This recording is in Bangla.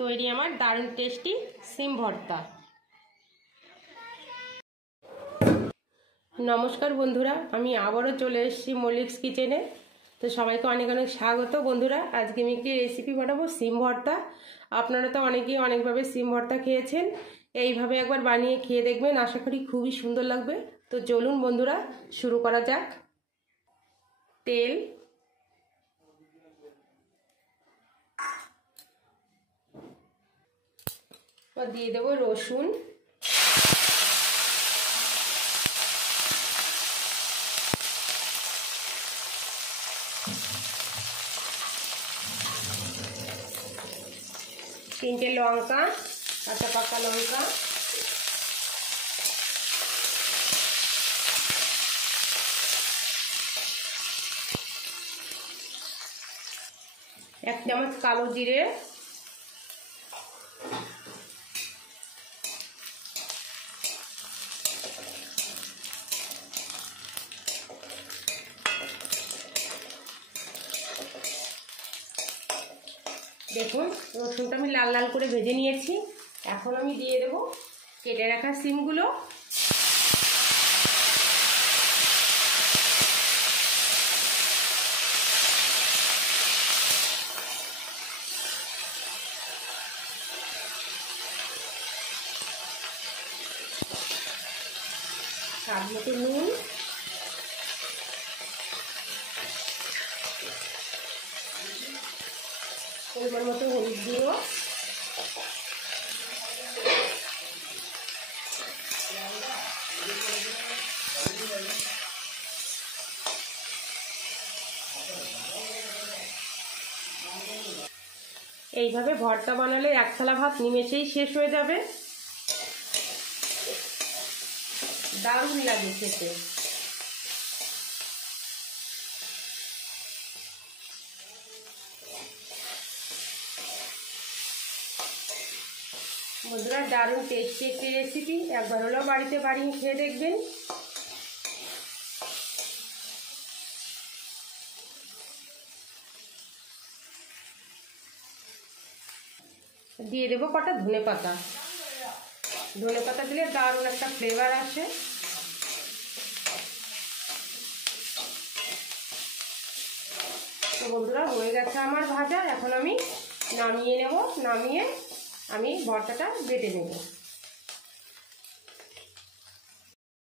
তৈরি আমার দারুণ টেস্টি সিম ভর্তা। নমস্কার বন্ধুরা, আমি আবারও চলে এসেছি মল্লিকস কিচেনে। তো সবাইকে অনেক অনেক স্বাগত। বন্ধুরা, আজকে আমি একটি রেসিপি বানাবো সিম ভর্তা। আপনারা তো অনেকেই অনেকভাবে সিম ভর্তা খেয়েছেন, এইভাবে একবার বানিয়ে খেয়ে দেখবেন, আশা করি খুবই সুন্দর লাগবে। তো চলুন বন্ধুরা, শুরু করা যাক। তেল, দিয়ে দেবো রসুন, তিনটে লঙ্কা, কাঁচা পাকা লঙ্কা, এক চামচ কালো জিরে, দেখুন রসুনটা আমি লাল লাল করে ভেজে নিয়েছি। এখন আমি দিয়ে দেবো কেটে রাখা সিমগুলো। স্বাদ মতো নুন, পরিমাণ মতো হলুদ গুঁড়ো, এইভাবে ভর্তা বানালে এক থালা ভাত নিমেষেই শেষ হয়ে যাবে। দারুণ লাগে খেতে। বন্ধুরা, দারুণ টেস্টি একটি রেসিপি, একবার হলেও বাড়িতে বানিয়ে খেয়ে দেখবেন। দিয়ে দেবো কটা ধনে পাতা। ধনে পাতা দিলে দারুণ একটা ফ্লেভার আসে। তো বন্ধুরা, হয়ে গেছে আমার ভাজা। এখন আমি নামিয়ে নেব। নামিয়ে আমি ভর্তাটা বেটে নেব।